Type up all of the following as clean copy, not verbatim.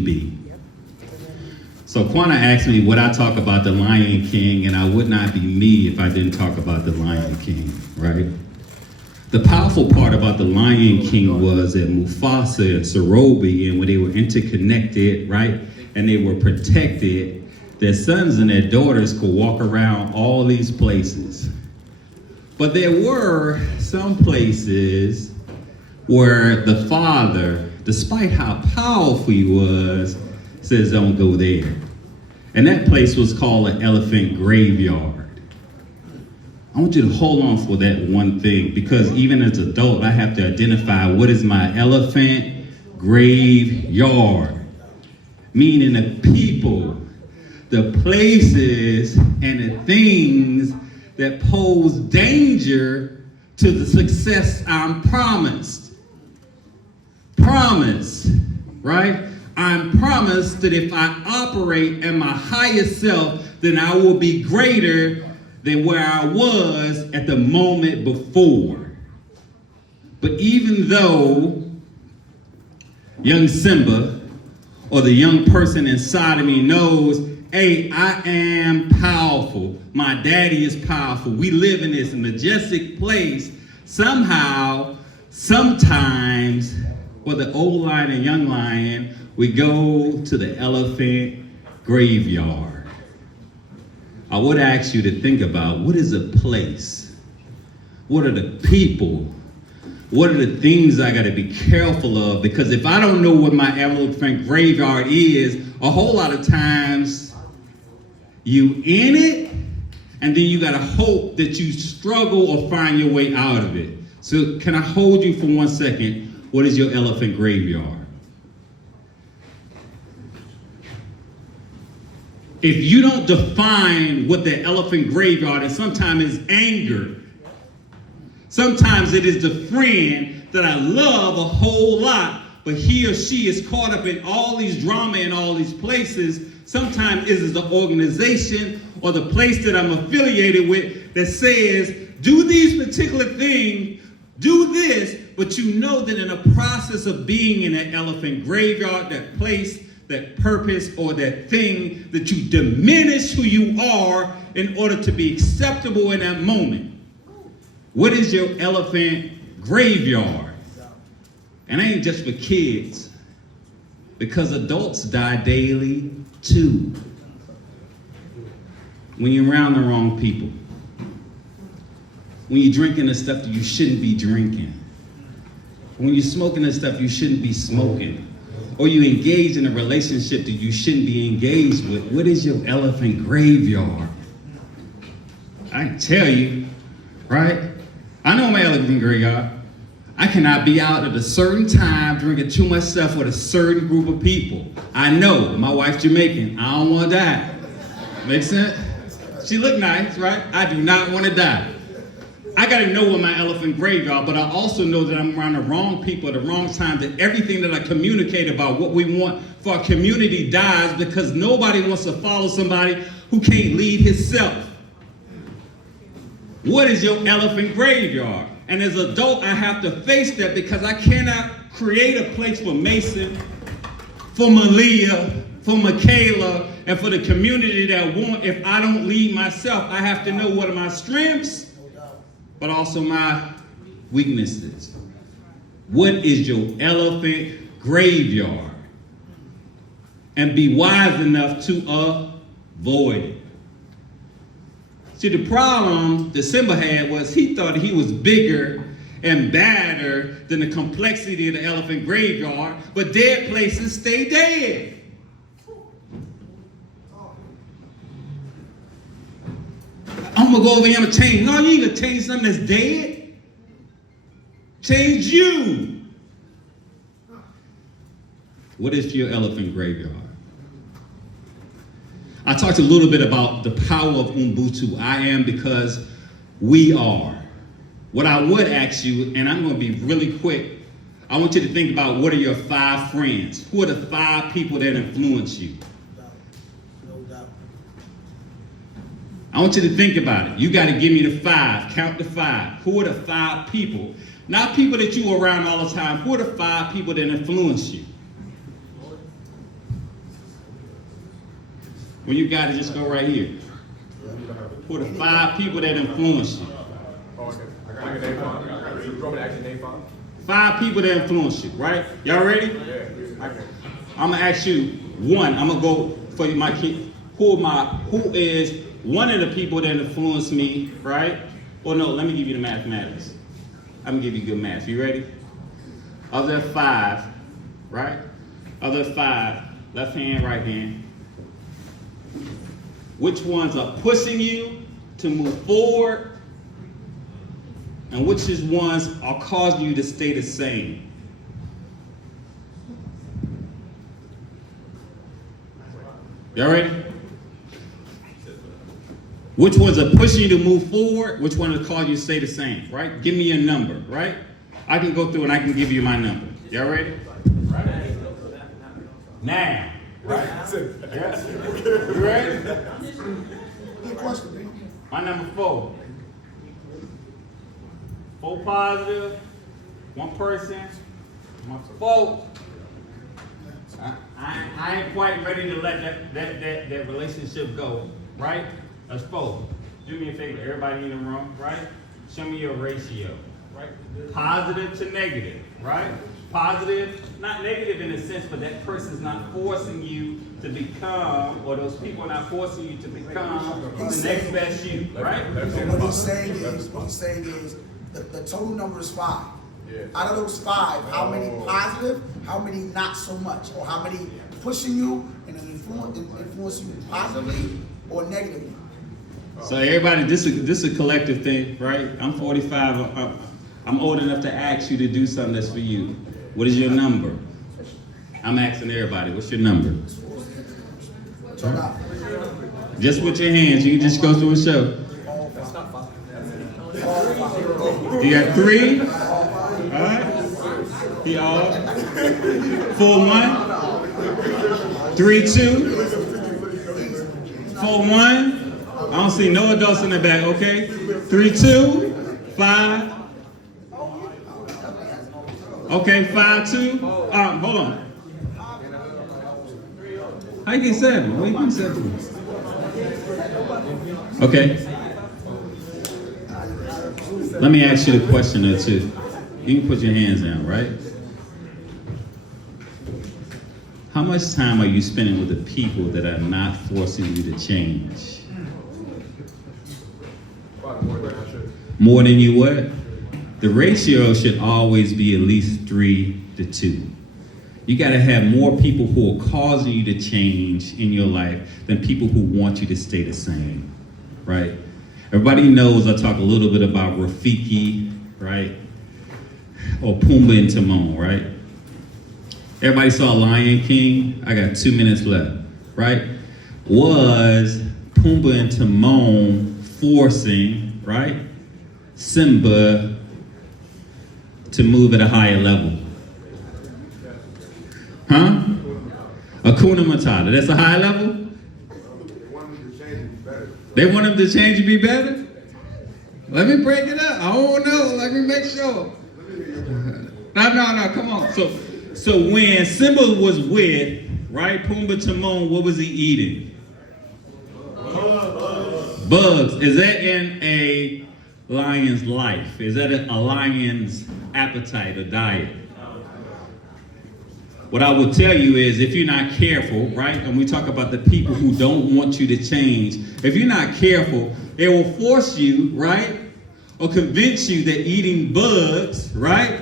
be. So Quana asked me, would I talk about the Lion King? And I would not be me if I didn't talk about the Lion King, right? The powerful part about the Lion King was that Mufasa and Sorobi, and when they were interconnected, right, and they were protected, their sons and their daughters could walk around all these places. But there were some places where the father, despite how powerful he was, says don't go there. And that place was called an elephant graveyard. I want you to hold on for that one thing, because even as an adult, I have to identify what is my elephant graveyard. Meaning the people, the places, and the things that pose danger to the success I'm promised. Promise, right? I'm promised that if I operate at my highest self, then I will be greater than where I was at the moment before. But even though young Simba or the young person inside of me knows, hey, I am powerful. My daddy is powerful. We live in this majestic place. Somehow, sometimes, for the old lion and young lion, we go to the elephant graveyard. I would ask you to think about, what is a place? What are the people? What are the things I got to be careful of? Because if I don't know what my elephant graveyard is, a whole lot of times you in it, and then you got to hope that you struggle or find your way out of it. So can I hold you for 1 second? What is your elephant graveyard? If you don't define what the elephant graveyard is, sometimes it's anger. Sometimes it is the friend that I love a whole lot, but he or she is caught up in all these drama in all these places. Sometimes it is the organization or the place that I'm affiliated with that says, do these particular things, do this, but you know that in the process of being in that elephant graveyard, that place, that purpose, or that thing, that you diminish who you are in order to be acceptable in that moment. What is your elephant graveyard? And it ain't just for kids, because adults die daily too. When you're around the wrong people, when you're drinking the stuff that you shouldn't be drinking, when you're smoking the stuff you shouldn't be smoking, or you engage in a relationship that you shouldn't be engaged with, what is your elephant graveyard? I can tell you, right? I know my elephant graveyard. I cannot be out at a certain time drinking too much stuff with a certain group of people. I know, my wife's Jamaican. I don't want to die. Make sense? She look nice, right? I do not want to die. I got to know what my elephant graveyard, but I also know that I'm around the wrong people at the wrong time, that everything that I communicate about what we want for our community dies, because nobody wants to follow somebody who can't lead himself. What is your elephant graveyard? And as an adult, I have to face that, because I cannot create a place for Mason, for Malia, for Michaela, and for the community that I want if I don't lead myself. I have to know what are my strengths, but also my weaknesses. What is your elephant graveyard? And be wise enough to avoid it. See, the problem that Simba had was he thought he was bigger and badder than the complexity of the elephant graveyard, but dead places stay dead. I'm gonna go over here and change. No, you ain't gonna change something that's dead. Change you. What is your elephant graveyard? I talked a little bit about the power of Ubuntu. I am because we are. What I would ask you, and I'm gonna be really quick, I want you to think about, what are your 5 friends? Who are the 5 people that influence you? I want you to think about it. You got to give me the 5. Count the 5. Who are the 5 people? Not people that you are around all the time. Who are the 5 people that influence you? When you got it, just go right here. Who are the 5 people that influence you? Oh, okay. I got name 5. You want me to actually name 5? 5 people that influence you, right? Y'all ready? Yeah. Okay. I'm gonna ask you one. I'm gonna go for my kid. Who is one of the people that influenced me, right? Or no, let me give you the mathematics. I'm gonna give you good math. You ready? Of the 5, right? Of the 5, left hand, right hand. Which ones are pushing you to move forward? And which ones are causing you to stay the same? Y'all ready? Which ones are pushing you to move forward? Which ones are causing you to stay the same, right? Give me your number, right? I can go through and I can give you my number. Y'all ready? Now, right? Yes. You ready? My number 4. 4 positive, 1 person, my 4. I ain't quite ready to let that relationship go, right? That's 4. Do me a favor, everybody in the room, right? Show me your ratio, right? Positive to negative, right? Positive, not negative in a sense, but that person's not forcing you to become, or those people are not forcing you to become the next best you, right? What he's saying is, the total number is 5. Yeah. Out of those 5, how many positive, how many not so much, or how many pushing you and influencing you positively or negatively? So everybody, this is a collective thing, right? I'm 45. I'm old enough to ask you to do something that's for you. What is your number? I'm asking everybody, what's your number? Just with your hands, you can just go through a show. You got 3? All right. He all. 4, 1. 3, 2. 4, 1. I don't see no adults in the back, okay? 3, 2. 5. Okay, 5, 2. Hold on. How you get 7? What you get 7? Okay. Let me ask you a question or two. You can put your hands down, right? How much time are you spending with the people that are not forcing you to change? More than you what? The ratio should always be at least 3 to 2. You got to have more people who are causing you to change in your life than people who want you to stay the same, right? Everybody knows I talk a little bit about Rafiki, right? Or Pumbaa and Timon, right? Everybody saw Lion King? I got 2 minutes left, right? Was Pumbaa and Timon forcing, right, Simba to move at a higher level? Huh? Hakuna Matata, that's a high level? They want him to change and be better? Let me break it up. I don't know. Let me make sure. No, come on. So when Simba was with, right, Pumbaa Timon, what was he eating? Bugs. Is that in a lion's life? Is that a lion's appetite or diet? What I will tell you is, if you're not careful, right, and we talk about the people who don't want you to change, if you're not careful, it will force you, right, or convince you that eating bugs, right,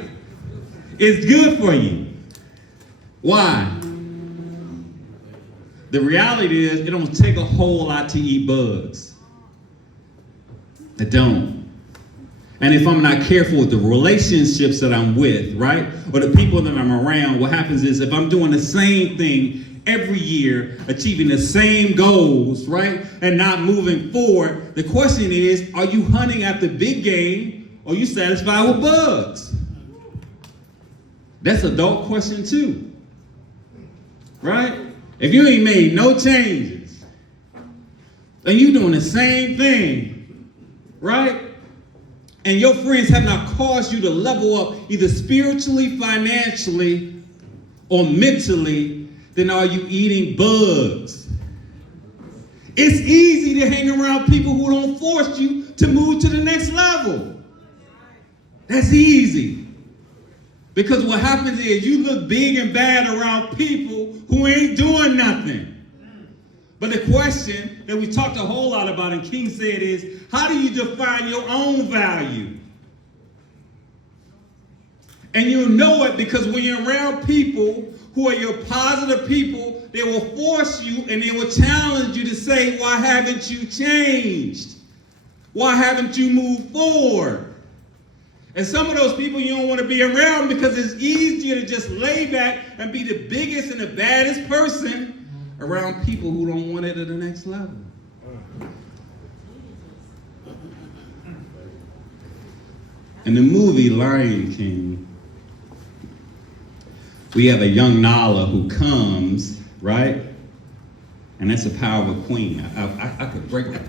is good for you. Why? The reality is, it don't take a whole lot to eat bugs. It don't. And if I'm not careful with the relationships that I'm with, right, or the people that I'm around, what happens is, if I'm doing the same thing every year, achieving the same goals, right, and not moving forward, the question is, are you hunting after big game, or are you satisfied with bugs? That's an adult question too, right? If you ain't made no changes, and you doing the same thing, right, and your friends have not caused you to level up either spiritually, financially, or mentally, then are you eating bugs? It's easy to hang around people who don't force you to move to the next level. That's easy. Because what happens is you look big and bad around people who ain't doing nothing. But the question that we talked a whole lot about and King said is, how do you define your own value? And you'll know it because when you're around people who are your positive people, they will force you and they will challenge you to say, why haven't you changed? Why haven't you moved forward? And some of those people you don't want to be around because it's easier to just lay back and be the biggest and the baddest person around people who don't want it at the next level. In the movie Lion King, we have a young Nala who comes, right? And that's a powerful queen. I could break that.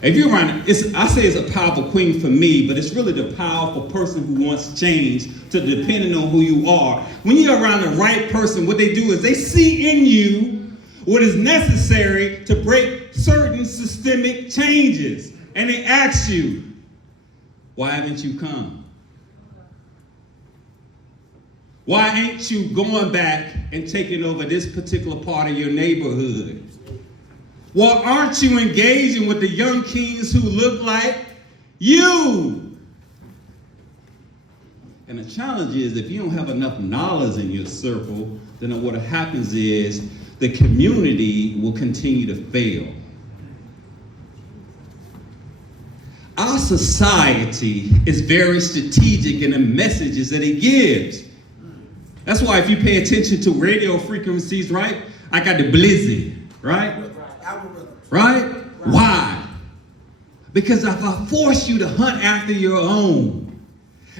If you're around, I say it's a powerful queen for me, but it's really the powerful person who wants change, to depending on who you are. When you're around the right person, what they do is they see in you what is necessary to break certain systemic changes. And they ask you, why haven't you come? Why ain't you going back and taking over this particular part of your neighborhood? Well, aren't you engaging with the young kings who look like you? And the challenge is, if you don't have enough knowledge in your circle, then what happens is the community will continue to fail. Our society is very strategic in the messages that it gives. That's why if you pay attention to radio frequencies, right? I got the blizzy, right? Right? Why? Because if I force you to hunt after your own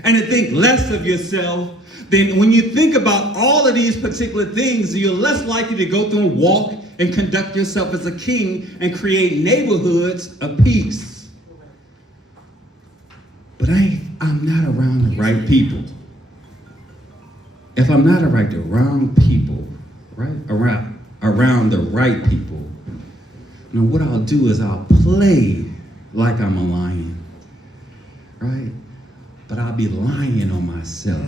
and to think less of yourself, then when you think about all of these particular things, you're less likely to go through and walk and conduct yourself as a king and create neighborhoods of peace. But I'm not around the right people. If I'm not around the wrong people, right? Around the right people, and what I'll do is I'll play like I'm a lion, right? But I'll be lying on myself.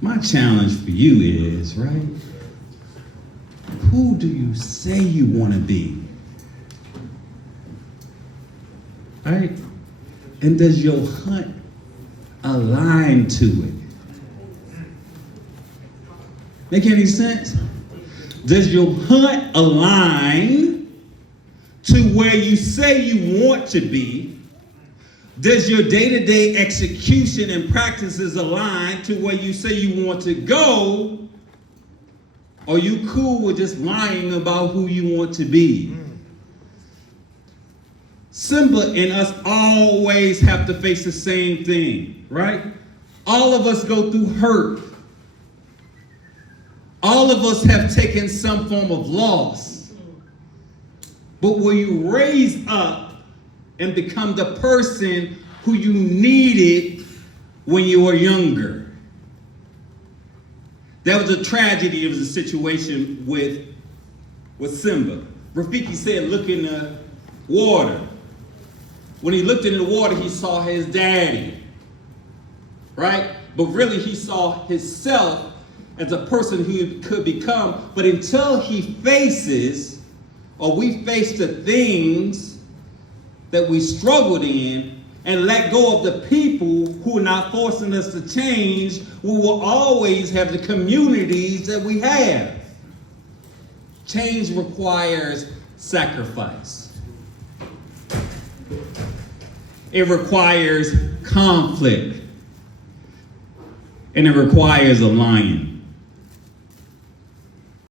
My challenge for you is, right? Who do you say you want to be? Right? And does your hunt align to it? Make any sense? Does your hunt align to where you say you want to be? Does your day-to-day execution and practices align to where you say you want to go? Or are you cool with just lying about who you want to be? Simba and us always have to face the same thing, right? All of us go through hurt. All of us have taken some form of loss. But will you raise up and become the person who you needed when you were younger? That was a tragedy. It was a situation with Simba. Rafiki said, look in the water. When he looked into the water, he saw his daddy, right? But really, he saw himself as a person who he could become. But until he faces, or we face the things that we struggled in and let go of the people who are not forcing us to change, we will always have the communities that we have. Change requires sacrifice. It requires conflict. And it requires a lion.